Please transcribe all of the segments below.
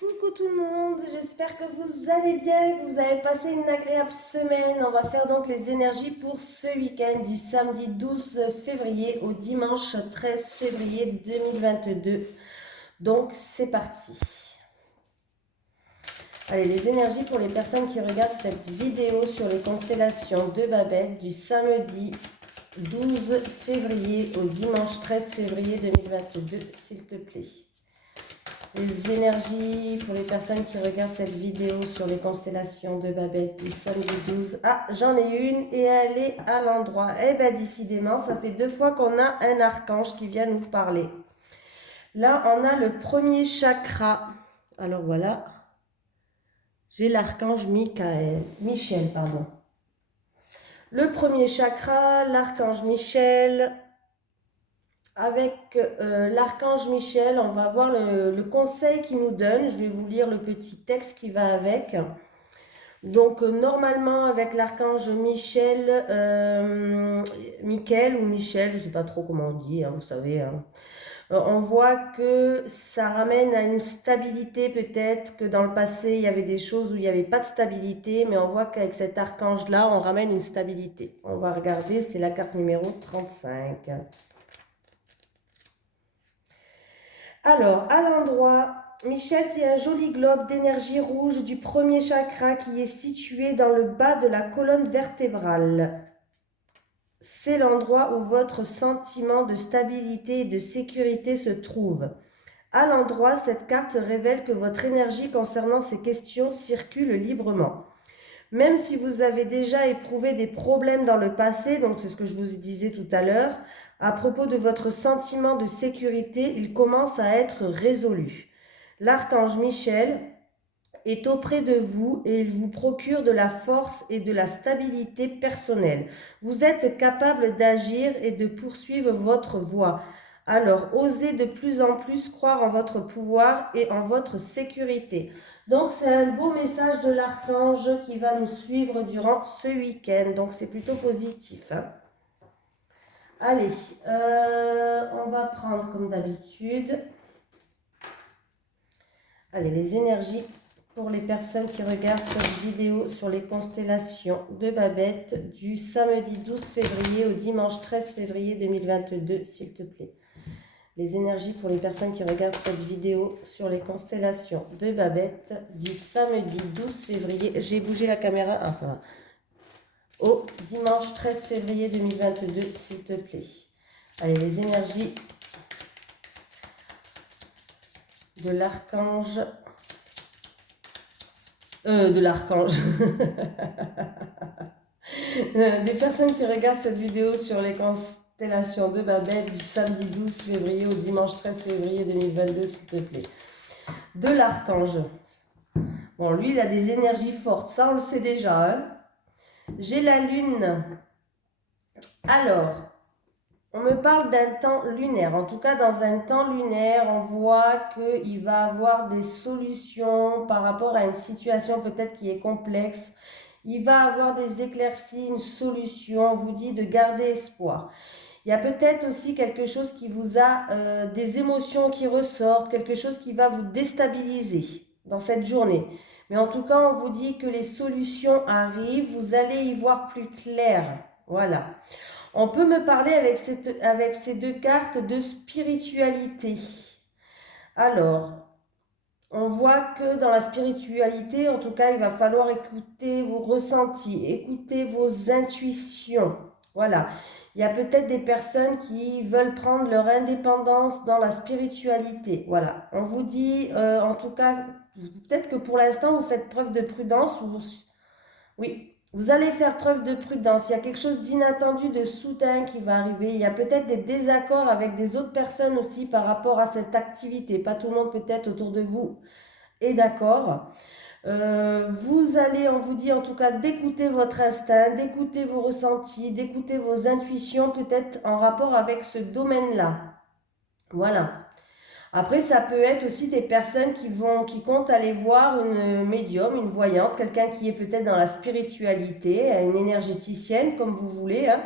Coucou tout le monde, j'espère que vous allez bien, que vous avez passé une agréable semaine. On va faire donc les énergies pour ce week-end du samedi 12 février au dimanche 13 février 2022. Donc c'est parti. Allez, les énergies pour les personnes qui regardent cette vidéo sur les constellations de Babette du samedi 12 février au dimanche 13 février 2022, s'il te plaît. Les énergies pour les personnes qui regardent cette vidéo sur les constellations de Babette du samedi 12. Ah, j'en ai une et elle est à l'endroit. Eh bien, décidément, ça fait 2 fois qu'on a un archange qui vient nous parler. Là, on a le premier chakra. Alors voilà, j'ai l'archange Michel, pardon. Le premier chakra, l'archange Michel. Avec l'archange Michel, on va voir le conseil qu'il nous donne. Je vais vous lire le petit texte qui va avec. Donc, normalement, avec l'archange Michel, Michael ou Michel, je ne sais pas trop comment on dit, hein, vous savez, hein. On voit que ça ramène à une stabilité, peut-être que dans le passé, il y avait des choses où il n'y avait pas de stabilité, mais on voit qu'avec cet archange-là, on ramène une stabilité. On va regarder, c'est la carte numéro 35. Alors, à l'endroit, Michel tient un joli globe d'énergie rouge du premier chakra qui est situé dans le bas de la colonne vertébrale. C'est l'endroit où votre sentiment de stabilité et de sécurité se trouve. À l'endroit, cette carte révèle que votre énergie concernant ces questions circule librement. Même si vous avez déjà éprouvé des problèmes dans le passé, donc c'est ce que je vous disais tout à l'heure, à propos de votre sentiment de sécurité, il commence à être résolu. L'archange Michel est auprès de vous et il vous procure de la force et de la stabilité personnelle. Vous êtes capable d'agir et de poursuivre votre voie. Alors, osez de plus en plus croire en votre pouvoir et en votre sécurité. Donc, c'est un beau message de l'archange qui va nous suivre durant ce week-end. Donc, c'est plutôt positif, hein. Allez, on va prendre comme d'habitude. Allez, les énergies pour les personnes qui regardent cette vidéo sur les constellations de Babette du samedi 12 février au dimanche 13 février 2022, s'il te plaît. Les énergies pour les personnes qui regardent cette vidéo sur les constellations de Babette du samedi 12 février. J'ai bougé la caméra, ah ça va. Au dimanche 13 février 2022, s'il te plaît. Allez, les énergies de l'archange. De l'archange. Des personnes qui regardent cette vidéo sur les constellations de Babette du samedi 12 février au dimanche 13 février 2022, s'il te plaît. De l'archange. Bon, lui, il a des énergies fortes, ça on le sait déjà, hein. J'ai la lune. Alors, on me parle d'un temps lunaire. En tout cas, dans un temps lunaire, on voit qu'il va avoir des solutions par rapport à une situation peut-être qui est complexe. Il va avoir des éclaircies, une solution. On vous dit de garder espoir. Il y a peut-être aussi quelque chose qui vous a, des émotions qui ressortent, quelque chose qui va vous déstabiliser dans cette journée. Mais en tout cas, on vous dit que les solutions arrivent, vous allez y voir plus clair. Voilà. On peut me parler avec ces deux cartes de spiritualité. Alors, on voit que dans la spiritualité, en tout cas, il va falloir écouter vos ressentis, écouter vos intuitions. Voilà. Il y a peut-être des personnes qui veulent prendre leur indépendance dans la spiritualité. Voilà. On vous dit, en tout cas, peut-être que pour l'instant, vous faites preuve de prudence. Oui, vous allez faire preuve de prudence. Il y a quelque chose d'inattendu, de soudain qui va arriver. Il y a peut-être des désaccords avec des autres personnes aussi par rapport à cette activité. Pas tout le monde peut-être autour de vous est d'accord. Vous allez, on vous dit en tout cas d'écouter votre instinct, d'écouter vos ressentis, d'écouter vos intuitions peut-être en rapport avec ce domaine-là. Voilà. Après, ça peut être aussi des personnes qui comptent aller voir une médium, une voyante, quelqu'un qui est peut-être dans la spiritualité, une énergéticienne, comme vous voulez, hein.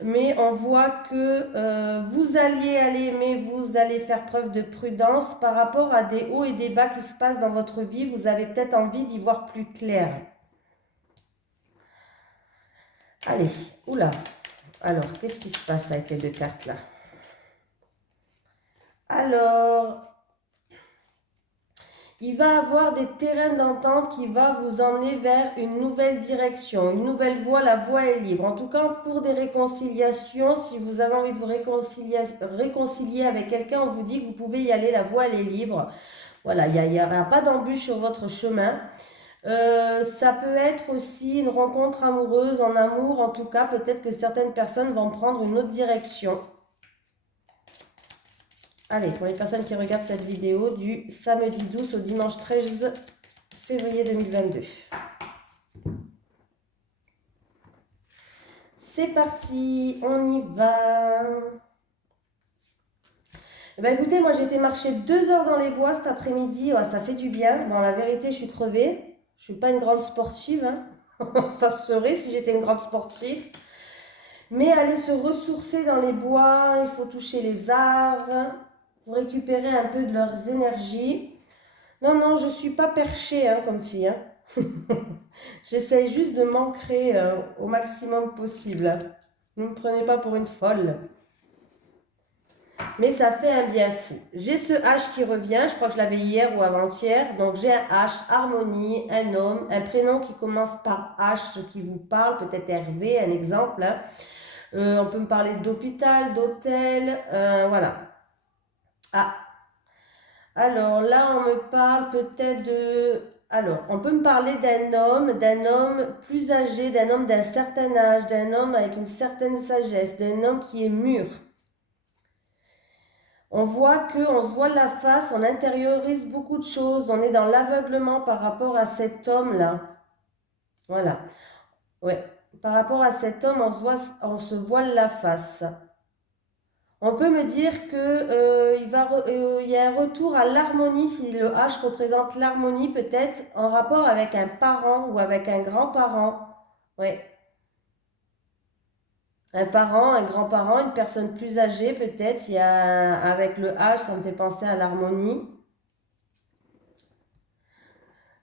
mais on voit que vous alliez aller, mais vous allez faire preuve de prudence par rapport à des hauts et des bas qui se passent dans votre vie. Vous avez peut-être envie d'y voir plus clair. Allez, oula. Alors, qu'est-ce qui se passe avec les deux cartes là? Alors, il va avoir des terrains d'entente qui va vous emmener vers une nouvelle direction, une nouvelle voie. La voie est libre. En tout cas, pour des réconciliations, si vous avez envie de vous réconcilier avec quelqu'un, on vous dit que vous pouvez y aller. La voie, elle est libre. Voilà, il n'y aura pas d'embûche sur votre chemin. Ça peut être aussi une rencontre amoureuse, en amour. En tout cas, peut-être que certaines personnes vont prendre une autre direction. Allez, pour les personnes qui regardent cette vidéo du samedi 12 au dimanche 13 février 2022. C'est parti, on y va. Eh ben écoutez, moi j'ai été marcher 2 heures dans les bois cet après-midi. Ouais, ça fait du bien. Bon, la vérité, je suis crevée. Je suis pas une grande sportive. Hein. Ça se serait si j'étais une grande sportive. Mais aller se ressourcer dans les bois, il faut toucher les arbres pour récupérer un peu de leurs énergies. Non, non, je ne suis pas perchée hein, comme fille. Hein. J'essaye juste de m'ancrer au maximum possible. Ne me prenez pas pour une folle. Mais ça fait un bien fou. J'ai ce H qui revient, je crois que je l'avais hier ou avant-hier. Donc j'ai un H, harmonie, un homme, un prénom qui commence par H qui vous parle, peut-être Hervé, un exemple. Hein. On peut me parler d'hôpital, d'hôtel, voilà. Ah, alors là, on me parle peut-être de... Alors, on peut me parler d'un homme plus âgé, d'un homme d'un certain âge, d'un homme avec une certaine sagesse, d'un homme qui est mûr. On voit qu'on se voit la face, on intériorise beaucoup de choses, on est dans l'aveuglement par rapport à cet homme-là. Voilà. Ouais. Par rapport à cet homme, on se voile la face. On peut me dire que il y a un retour à l'harmonie, si le H représente l'harmonie, peut-être en rapport avec un parent ou avec un grand-parent. Oui. Un parent, un grand-parent, une personne plus âgée, peut-être. Il y a, avec le H, ça me fait penser à l'harmonie.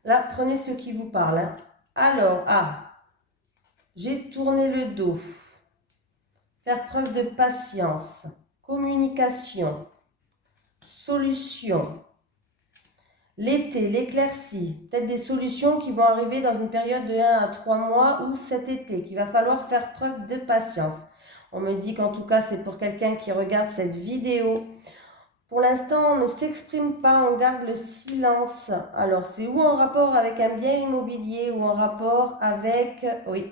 Là, prenez ce qui vous parle. Hein. Alors, j'ai tourné le dos. Faire preuve de patience. Communication. Solution. L'été, l'éclaircie, peut-être des solutions qui vont arriver dans une période de 1 à 3 mois ou cet été, qu'il va falloir faire preuve de patience. On me dit qu'en tout cas, c'est pour quelqu'un qui regarde cette vidéo. Pour l'instant, on ne s'exprime pas, on garde le silence. Alors, c'est ou en rapport avec un bien immobilier ou en rapport avec... Oui,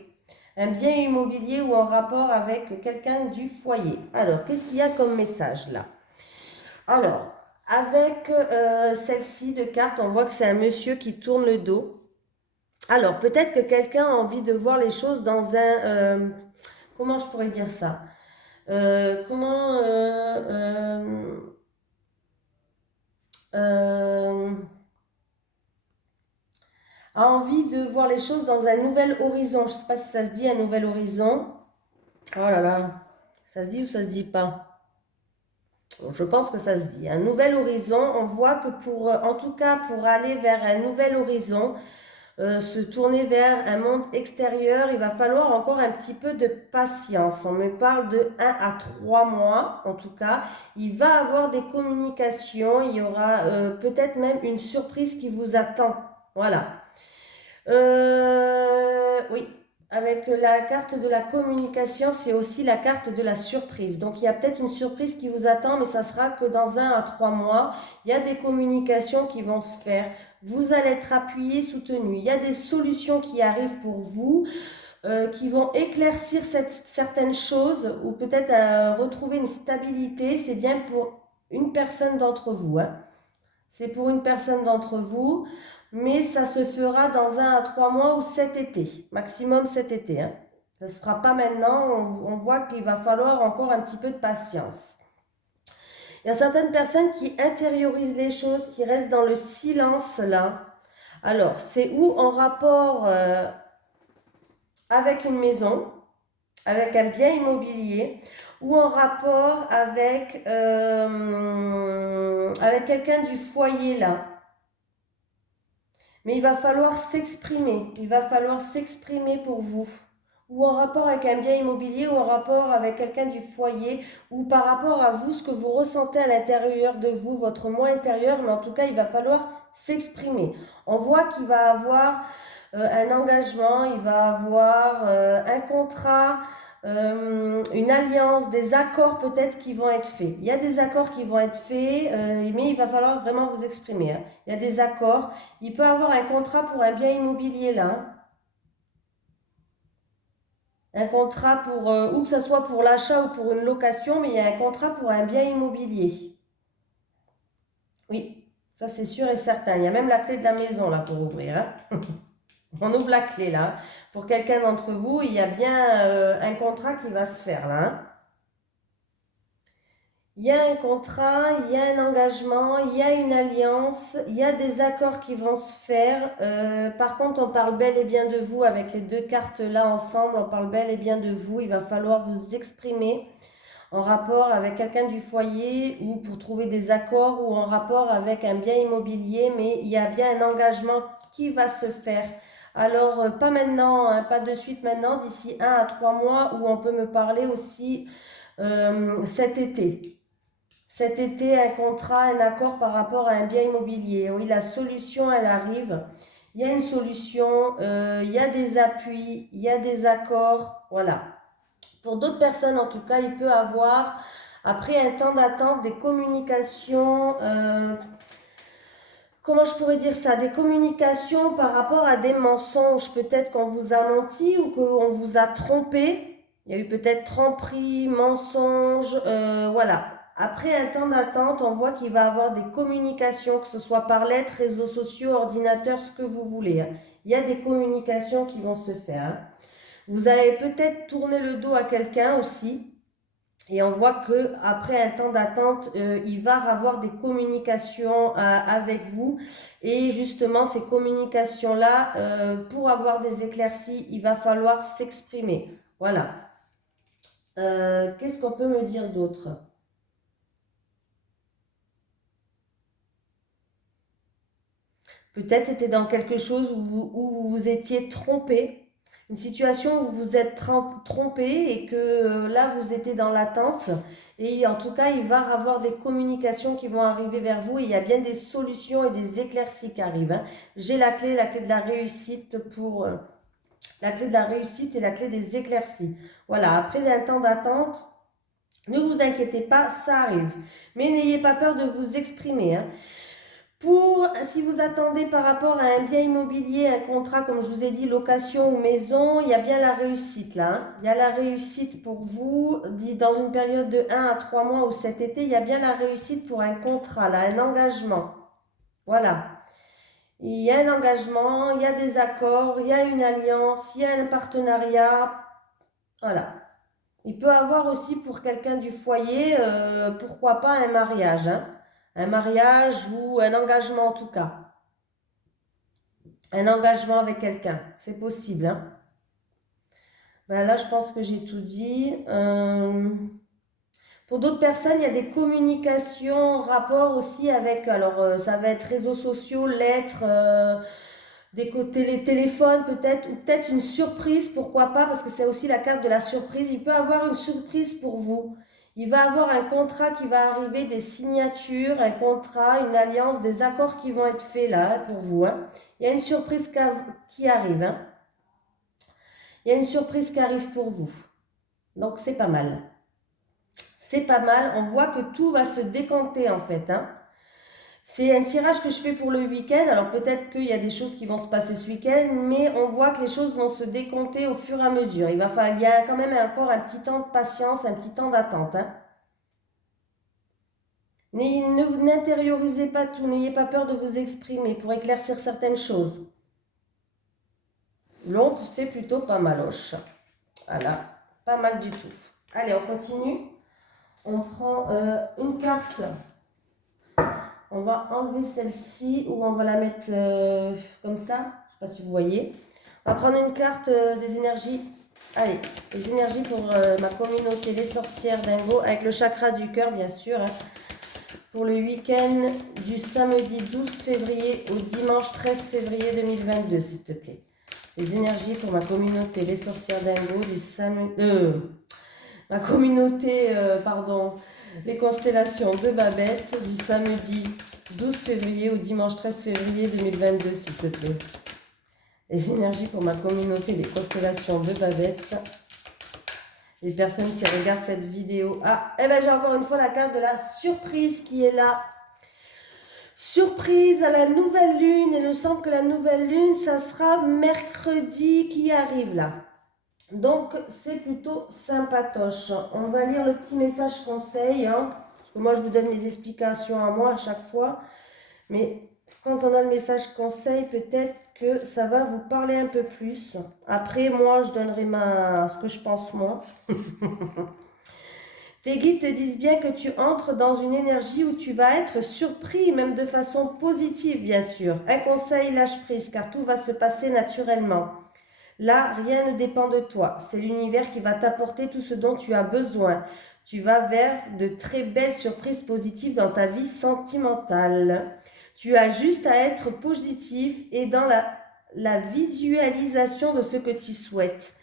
un bien immobilier ou en rapport avec quelqu'un du foyer. Alors, qu'est-ce qu'il y a comme message là? Alors, avec celle-ci de carte, on voit que c'est un monsieur qui tourne le dos. Alors, peut-être que quelqu'un a envie de voir les choses dans un... comment je pourrais dire ça? A envie de voir les choses dans un nouvel horizon. Je ne sais pas si ça se dit un nouvel horizon. Oh là là, ça se dit ou ça se dit pas? Je pense que ça se dit. Un nouvel horizon, on voit que pour, en tout cas, pour aller vers un nouvel horizon, se tourner vers un monde extérieur, il va falloir encore un petit peu de patience. On me parle de 1 à 3 mois, en tout cas. Il va avoir des communications, il y aura peut-être même une surprise qui vous attend. Voilà. Oui. Avec la carte de la communication, c'est aussi la carte de la surprise. Donc, il y a peut-être une surprise qui vous attend, mais ça sera que dans 1 à 3 mois. Il y a des communications qui vont se faire. Vous allez être appuyé, soutenu. Il y a des solutions qui arrivent pour vous, qui vont éclaircir certaines choses ou peut-être retrouver une stabilité. C'est bien pour une personne d'entre vous. Hein. C'est pour une personne d'entre vous. Mais ça se fera dans 1 à 3 mois ou cet été, maximum cet été. Hein. Ça ne se fera pas maintenant, on voit qu'il va falloir encore un petit peu de patience. Il y a certaines personnes qui intériorisent les choses, qui restent dans le silence là. Alors, c'est ou en rapport avec une maison, avec un bien immobilier ou en rapport avec, avec quelqu'un du foyer là. Mais il va falloir s'exprimer. Il va falloir s'exprimer pour vous. Ou en rapport avec un bien immobilier, ou en rapport avec quelqu'un du foyer, ou par rapport à vous, ce que vous ressentez à l'intérieur de vous, votre moi intérieur, mais en tout cas, il va falloir s'exprimer. On voit qu'il va avoir un engagement, il va avoir un contrat, une alliance, des accords peut-être qui vont être faits. Il y a des accords qui vont être faits, mais il va falloir vraiment vous exprimer. Hein. Il y a des accords. Il peut avoir un contrat pour un bien immobilier là. Hein. Un contrat pour, ou que ce soit pour l'achat ou pour une location, mais il y a un contrat pour un bien immobilier. Oui, ça c'est sûr et certain. Il y a même la clé de la maison là pour ouvrir. Hein. On ouvre la clé là. Pour quelqu'un d'entre vous, il y a bien un contrat qui va se faire là. Hein. Il y a un contrat, il y a un engagement, il y a une alliance, il y a des accords qui vont se faire. Par contre, on parle bel et bien de vous avec les deux cartes là ensemble. On parle bel et bien de vous. Il va falloir vous exprimer en rapport avec quelqu'un du foyer ou pour trouver des accords ou en rapport avec un bien immobilier. Mais il y a bien un engagement qui va se faire. Alors, pas maintenant, hein, pas de suite maintenant, d'ici 1 à 3 mois où on peut me parler aussi cet été. Cet été, un contrat, un accord par rapport à un bien immobilier. Oui, la solution, elle arrive. Il y a une solution, il y a des appuis, il y a des accords. Voilà. Pour d'autres personnes, en tout cas, il peut avoir, après un temps d'attente, des communications. Comment je pourrais dire ça? Des communications par rapport à des mensonges. Peut-être qu'on vous a menti ou qu'on vous a trompé. Il y a eu peut-être tromperie, mensonge, voilà. Après un temps d'attente, on voit qu'il va y avoir des communications, que ce soit par lettres, réseaux sociaux, ordinateur, ce que vous voulez. Hein. Il y a des communications qui vont se faire. Hein. Vous avez peut-être tourné le dos à quelqu'un aussi. Et on voit que après un temps d'attente, il va avoir des communications avec vous. Et justement, ces communications-là, pour avoir des éclaircies, il va falloir s'exprimer. Voilà. Qu'est-ce qu'on peut me dire d'autre? Peut-être c'était dans quelque chose où vous vous étiez trompé, une situation où vous vous êtes trompé et que là vous étiez dans l'attente. Et en tout cas, il va y avoir des communications qui vont arriver vers vous et il y a bien des solutions et des éclaircies qui arrivent. Hein. J'ai la clé de la réussite pour la clé de la réussite et la clé des éclaircies. Voilà, après un temps d'attente, ne vous inquiétez pas, ça arrive. Mais n'ayez pas peur de vous exprimer. Hein. Pour, si vous attendez par rapport à un bien immobilier, un contrat, comme je vous ai dit, location ou maison, il y a bien la réussite là. Hein. Il y a la réussite pour vous, dans une période de 1 à 3 mois ou cet été, il y a bien la réussite pour un contrat là, un engagement. Voilà. Il y a un engagement, il y a des accords, il y a une alliance, il y a un partenariat. Voilà. Il peut avoir aussi pour quelqu'un du foyer, pourquoi pas un mariage. Hein. Un mariage ou un engagement en tout cas. Un engagement avec quelqu'un. C'est possible. Hein. Ben là, je pense que j'ai tout dit. Pour d'autres personnes, il y a des communications, rapports aussi avec, alors ça va être réseaux sociaux, lettres, des côtés les téléphones peut-être, ou peut-être une surprise, pourquoi pas, parce que c'est aussi la carte de la surprise. Il peut avoir une surprise pour vous. Il va avoir un contrat qui va arriver, des signatures, un contrat, une alliance, des accords qui vont être faits là pour vous. Hein. Il y a une surprise qui arrive. Hein. Il y a une surprise qui arrive pour vous. Donc c'est pas mal. C'est pas mal. On voit que tout va se décompter en fait. Hein. C'est un tirage que je fais pour le week-end. Alors peut-être qu'il y a des choses qui vont se passer ce week-end, mais on voit que les choses vont se décompter au fur et à mesure. Il y a quand même encore un petit temps de patience, un petit temps d'attente. Hein. N'intériorisez pas tout, n'ayez pas peur de vous exprimer pour éclaircir certaines choses. L'ombre, c'est plutôt pas maloche. Voilà, pas mal du tout. Allez, on continue. On prend une carte. On va enlever celle-ci ou on va la mettre comme ça. Je ne sais pas si vous voyez. On va prendre une carte des énergies Allez, les énergies pour ma communauté, les sorcières dingo, avec le chakra du cœur, bien sûr. Hein, pour le week-end du samedi 12 février au dimanche 13 février 2022, s'il te plaît. Les énergies pour ma communauté, les sorcières dingo, du samedi... ma communauté, pardon, les constellations de Babette, du samedi 12 février au dimanche 13 février 2022, s'il te plaît. Les énergies pour ma communauté, les constellations de Babette. Les personnes qui regardent cette vidéo. Ah, eh ben j'ai encore une fois la carte de la surprise qui est là. Surprise à la nouvelle lune. Et il me semble que la nouvelle lune, ça sera mercredi qui arrive là. Donc, c'est plutôt sympatoche. On va lire le petit message conseil. Hein, parce que moi, je vous donne mes explications à moi à chaque fois. Mais quand on a le message conseil, peut-être que ça va vous parler un peu plus. Après, moi, je donnerai ce que je pense moi. Tes guides te disent bien que tu entres dans une énergie où tu vas être surpris, même de façon positive, bien sûr. Un conseil, lâche prise, car tout va se passer naturellement. Là, rien ne dépend de toi. C'est l'univers qui va t'apporter tout ce dont tu as besoin. Tu vas vers de très belles surprises positives dans ta vie sentimentale. Tu as juste à être positif et dans la visualisation de ce que tu souhaites.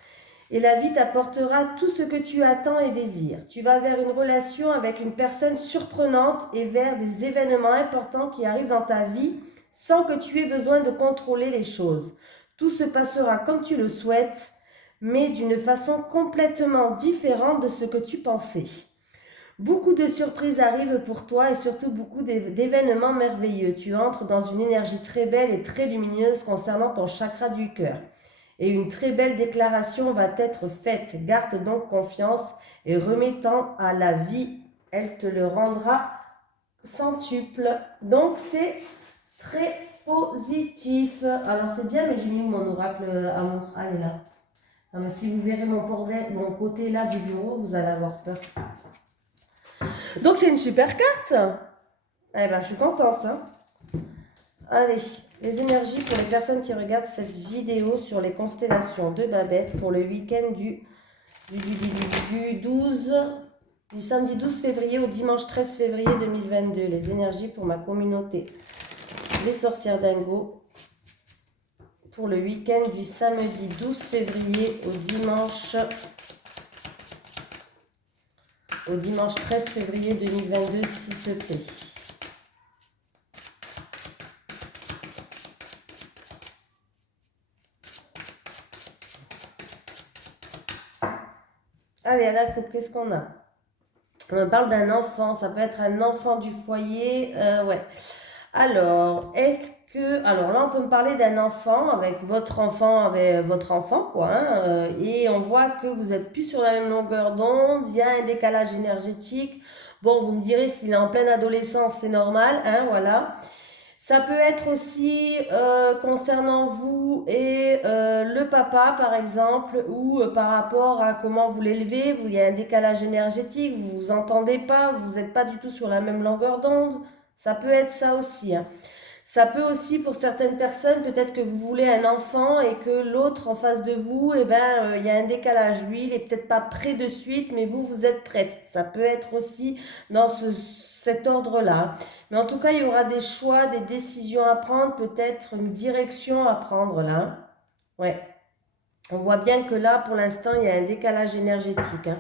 Et la vie t'apportera tout ce que tu attends et désires. Tu vas vers une relation avec une personne surprenante et vers des événements importants qui arrivent dans ta vie sans que tu aies besoin de contrôler les choses. Tout se passera comme tu le souhaites, mais d'une façon complètement différente de ce que tu pensais. Beaucoup de surprises arrivent pour toi et surtout beaucoup d'événements merveilleux. Tu entres dans une énergie très belle et très lumineuse concernant ton chakra du cœur. Et une très belle déclaration va être faite. Garde donc confiance et remettant à la vie, elle te le rendra centuple. Donc c'est très positif. Alors c'est bien, mais j'ai mis mon oracle amour. Allez là. Non, mais si vous verrez mon côté là du bureau, vous allez avoir peur. Donc c'est une super carte. Eh ben je suis contente. Hein. Allez, les énergies pour les personnes qui regardent cette vidéo sur les constellations de Babette pour le week-end du samedi 12 février au dimanche 13 février 2022. Les énergies pour ma communauté, les sorcières dingo, pour le week-end du samedi 12 février au dimanche 13 février 2022, s'il te plaît. Allez, à la coupe, qu'est-ce qu'on a? On parle d'un enfant, ça peut être un enfant du foyer, ouais. Alors, alors là, on peut me parler d'un enfant, avec votre enfant, quoi, hein, et on voit que vous n'êtes plus sur la même longueur d'onde, il y a un décalage énergétique. Bon, vous me direz, s'il est en pleine adolescence, c'est normal, hein, voilà. Ça peut être aussi concernant vous et le papa, par exemple, ou par rapport à comment vous l'élevez. Il y a un décalage énergétique, vous ne vous entendez pas, vous n'êtes pas du tout sur la même longueur d'onde. Ça peut être ça aussi. Hein. Ça peut aussi, pour certaines personnes, peut-être que vous voulez un enfant et que l'autre en face de vous, eh ben, il y a un décalage. Lui, il n'est peut-être pas prêt de suite, mais vous, vous êtes prête. Ça peut être aussi dans cet ordre-là. Mais en tout cas, il y aura des choix, des décisions à prendre, peut-être une direction à prendre là. Ouais. On voit bien que là, pour l'instant, il y a un décalage énergétique. Hein.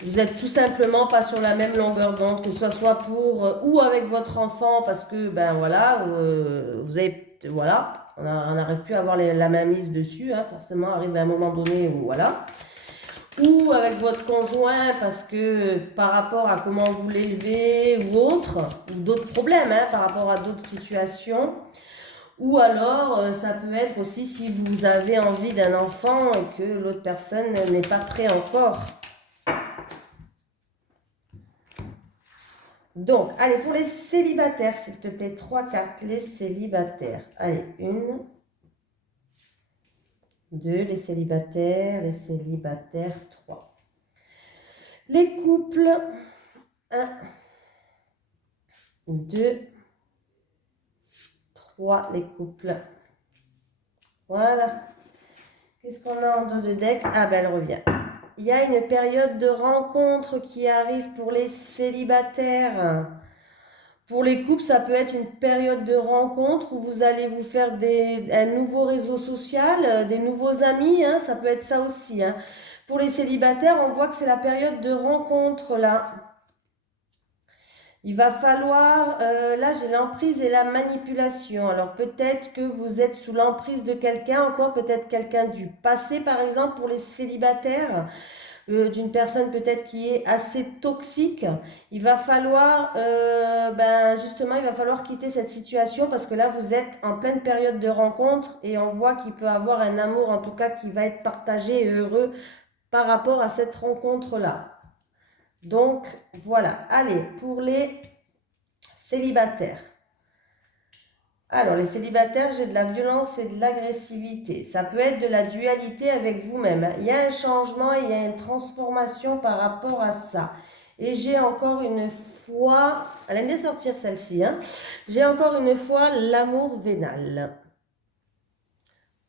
Vous êtes tout simplement pas sur la même longueur d'onde, que ce soit pour ou avec votre enfant, parce que ben voilà, vous avez voilà, on n'arrive plus à avoir la main mise dessus, hein, forcément, arrive à un moment donné où voilà, ou avec votre conjoint, parce que par rapport à comment vous l'élevez ou autre, ou d'autres problèmes, hein, par rapport à d'autres situations. Ou alors, ça peut être aussi si vous avez envie d'un enfant et que l'autre personne n'est pas prêt encore. Donc, allez, pour les célibataires, s'il te plaît, 3 cartes, les célibataires. Allez, 1, 2, les célibataires, 3. Les couples, 1, 2, 3, les couples. Voilà. Qu'est-ce qu'on a en dos de deck? Ah ben elle revient. Il y a une période de rencontre qui arrive pour les célibataires. Pour les couples, ça peut être une période de rencontre où vous allez vous faire un nouveau réseau social, des nouveaux amis, hein, ça peut être ça aussi. Hein. Pour les célibataires, on voit que c'est la période de rencontre là. Il va falloir, là j'ai l'emprise et la manipulation. Alors peut-être que vous êtes sous l'emprise de quelqu'un, encore peut-être quelqu'un du passé par exemple pour les célibataires. D'une personne peut-être qui est assez toxique, il va falloir, justement, il va falloir quitter cette situation parce que là, vous êtes en pleine période de rencontre et on voit qu'il peut avoir un amour, en tout cas, qui va être partagé et heureux par rapport à cette rencontre-là. Donc, voilà. Allez, pour les célibataires. Alors, les célibataires, j'ai de la violence et de l'agressivité. Ça peut être de la dualité avec vous-même. Il y a un changement, il y a une transformation par rapport à ça. Et j'ai encore une fois, elle aime bien sortir celle-ci, hein. J'ai encore une fois l'amour vénal.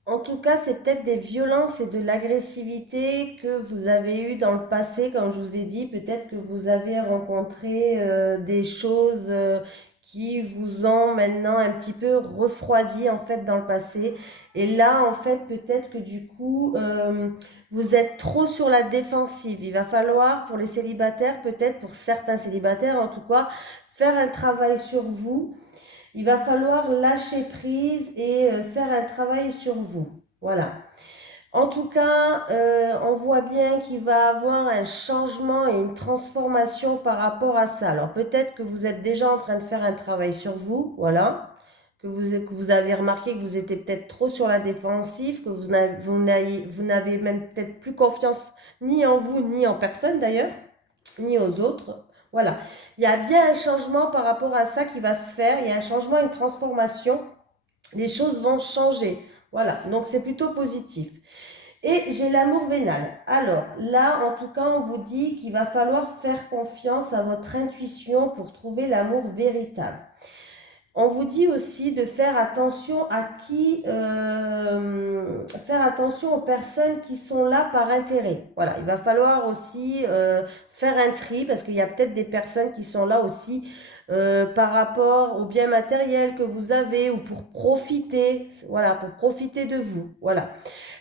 En tout cas, c'est peut-être des violences et de l'agressivité que vous avez eu dans le passé, comme je vous ai dit. Peut-être que vous avez rencontré des choses qui vous ont maintenant un petit peu refroidi en fait dans le passé. Et là, en fait, peut-être que du coup, vous êtes trop sur la défensive. Il va falloir, pour les célibataires, peut-être pour certains célibataires en tout cas, faire un travail sur vous. Il va falloir lâcher prise et faire un travail sur vous. Voilà. En tout cas, on voit bien qu'il va y avoir un changement et une transformation par rapport à ça. Alors peut-être que vous êtes déjà en train de faire un travail sur vous, voilà. Que vous avez remarqué que vous étiez peut-être trop sur la défensive, que vous n'avez même peut-être plus confiance ni en vous, ni en personne d'ailleurs, ni aux autres. Voilà, il y a bien un changement par rapport à ça qui va se faire, il y a un changement, une transformation, les choses vont changer. Voilà, donc c'est plutôt positif. Et j'ai l'amour vénal. Alors là, en tout cas, on vous dit qu'il va falloir faire confiance à votre intuition pour trouver l'amour véritable. On vous dit aussi de faire attention à faire attention aux personnes qui sont là par intérêt. Voilà, il va falloir aussi faire un tri parce qu'il y a peut-être des personnes qui sont là aussi par rapport au bien matériel que vous avez ou pour profiter, voilà, pour profiter de vous. Voilà.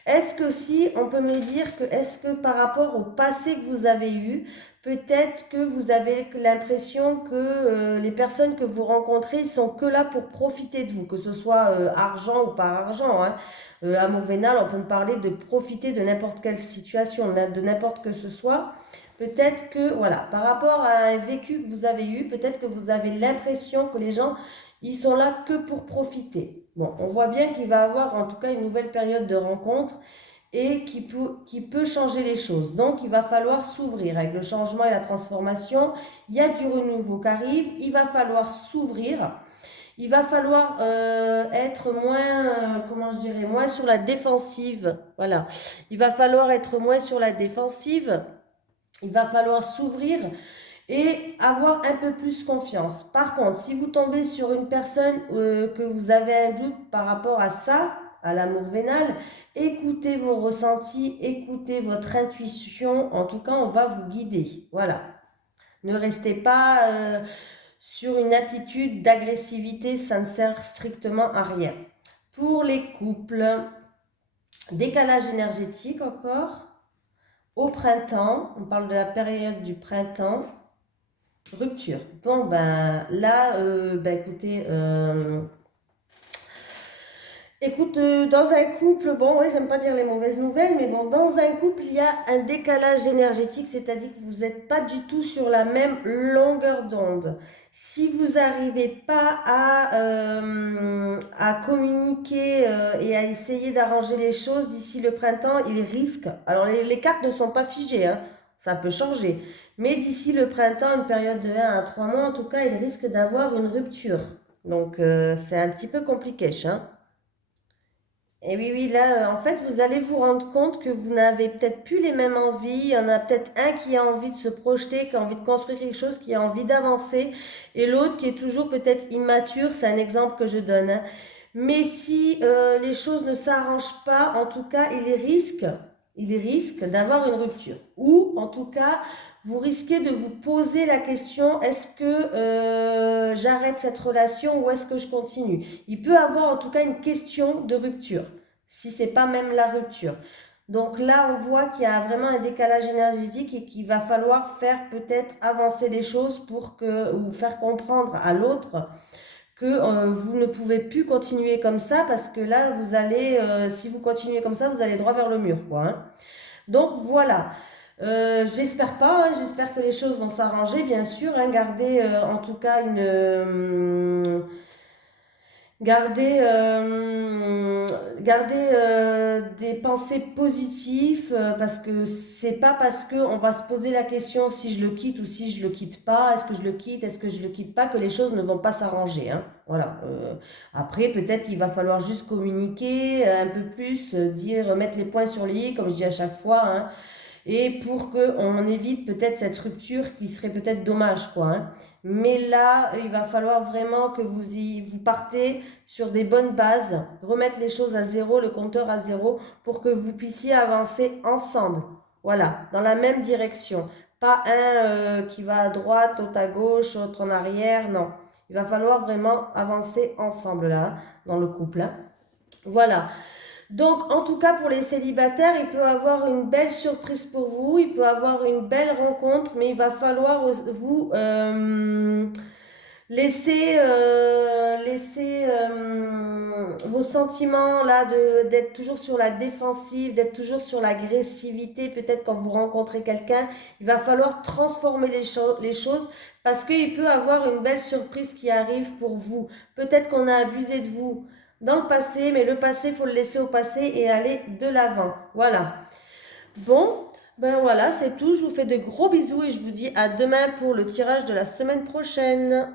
Est-ce que si on peut me dire que est-ce que par rapport au passé que vous avez eu, peut-être que vous avez l'impression que les personnes que vous rencontrez ils sont que là pour profiter de vous, que ce soit argent ou pas argent. Hein. Amour vénal, on peut me parler de profiter de n'importe quelle situation, de n'importe que ce soit. Peut-être que, voilà, par rapport à un vécu que vous avez eu, peut-être que vous avez l'impression que les gens, ils sont là que pour profiter. Bon, on voit bien qu'il va y avoir en tout cas une nouvelle période de rencontre et qui peut changer les choses. Donc, il va falloir s'ouvrir. Avec le changement et la transformation, il y a du renouveau qui arrive, il va falloir s'ouvrir. Il va falloir être moins, comment je dirais, moins sur la défensive. Voilà. Il va falloir être moins sur la défensive. Il va falloir s'ouvrir et avoir un peu plus confiance. Par contre, si vous tombez sur une personne que vous avez un doute par rapport à ça, à l'amour vénal, écoutez vos ressentis, écoutez votre intuition. En tout cas, on va vous guider. Voilà. Ne restez pas sur une attitude d'agressivité, ça ne sert strictement à rien. Pour les couples, décalage énergétique encore. Au printemps, on parle de la période du printemps. Rupture. Bon, ben là, écoutez, dans un couple, bon, ouais, j'aime pas dire les mauvaises nouvelles, mais bon, dans un couple, il y a un décalage énergétique, c'est-à-dire que vous n'êtes pas du tout sur la même longueur d'onde. Si vous n'arrivez pas à communiquer et à essayer d'arranger les choses d'ici le printemps, il risque, alors les cartes ne sont pas figées, hein, ça peut changer, mais d'ici le printemps, une période de 1 à 3 mois, en tout cas, il risque d'avoir une rupture. Donc, c'est un petit peu compliqué, hein. Et oui, oui, là, en fait, vous allez vous rendre compte que vous n'avez peut-être plus les mêmes envies. Il y en a peut-être un qui a envie de se projeter, qui a envie de construire quelque chose, qui a envie d'avancer, et l'autre qui est toujours peut-être immature. C'est un exemple que je donne. Hein. Mais si les choses ne s'arrangent pas, en tout cas, il risque d'avoir une rupture. Ou en tout cas, vous risquez de vous poser la question, est-ce que j'arrête cette relation ou est-ce que je continue? Il peut avoir en tout cas une question de rupture, si c'est pas même la rupture. Donc là, on voit qu'il y a vraiment un décalage énergétique et qu'il va falloir faire peut-être avancer les choses pour que, ou faire comprendre à l'autre que vous ne pouvez plus continuer comme ça parce que là, vous allez, si vous continuez comme ça, vous allez droit vers le mur, quoi. Hein. Donc voilà. J'espère pas, hein, j'espère que les choses vont s'arranger, bien sûr. Hein, gardez en tout cas Gardez des pensées positives parce que c'est pas parce que on va se poser la question si je le quitte ou si je le quitte pas, est-ce que je le quitte, est-ce que je le quitte pas, que les choses ne vont pas s'arranger. Hein. Voilà. Après, peut-être qu'il va falloir juste communiquer un peu plus, dire, mettre les points sur les i, comme je dis à chaque fois. Hein, et pour qu'on évite peut-être cette rupture qui serait peut-être dommage, quoi. Hein. Mais là, il va falloir vraiment que vous partez sur des bonnes bases, remettre les choses à zéro, le compteur à zéro, pour que vous puissiez avancer ensemble. Voilà, dans la même direction. Pas un qui va à droite, l'autre à gauche, l'autre en arrière, non. Il va falloir vraiment avancer ensemble là, dans le couple. Hein. Voilà. Donc, en tout cas, pour les célibataires, il peut avoir une belle surprise pour vous, il peut avoir une belle rencontre, mais il va falloir vous laisser vos sentiments là, d'être toujours sur la défensive, d'être toujours sur l'agressivité. Peut-être quand vous rencontrez quelqu'un, il va falloir transformer les choses parce qu'il peut avoir une belle surprise qui arrive pour vous. Peut-être qu'on a abusé de vous dans le passé, mais le passé, il faut le laisser au passé et aller de l'avant. Voilà. Bon, ben voilà, c'est tout. Je vous fais de gros bisous et je vous dis à demain pour le tirage de la semaine prochaine.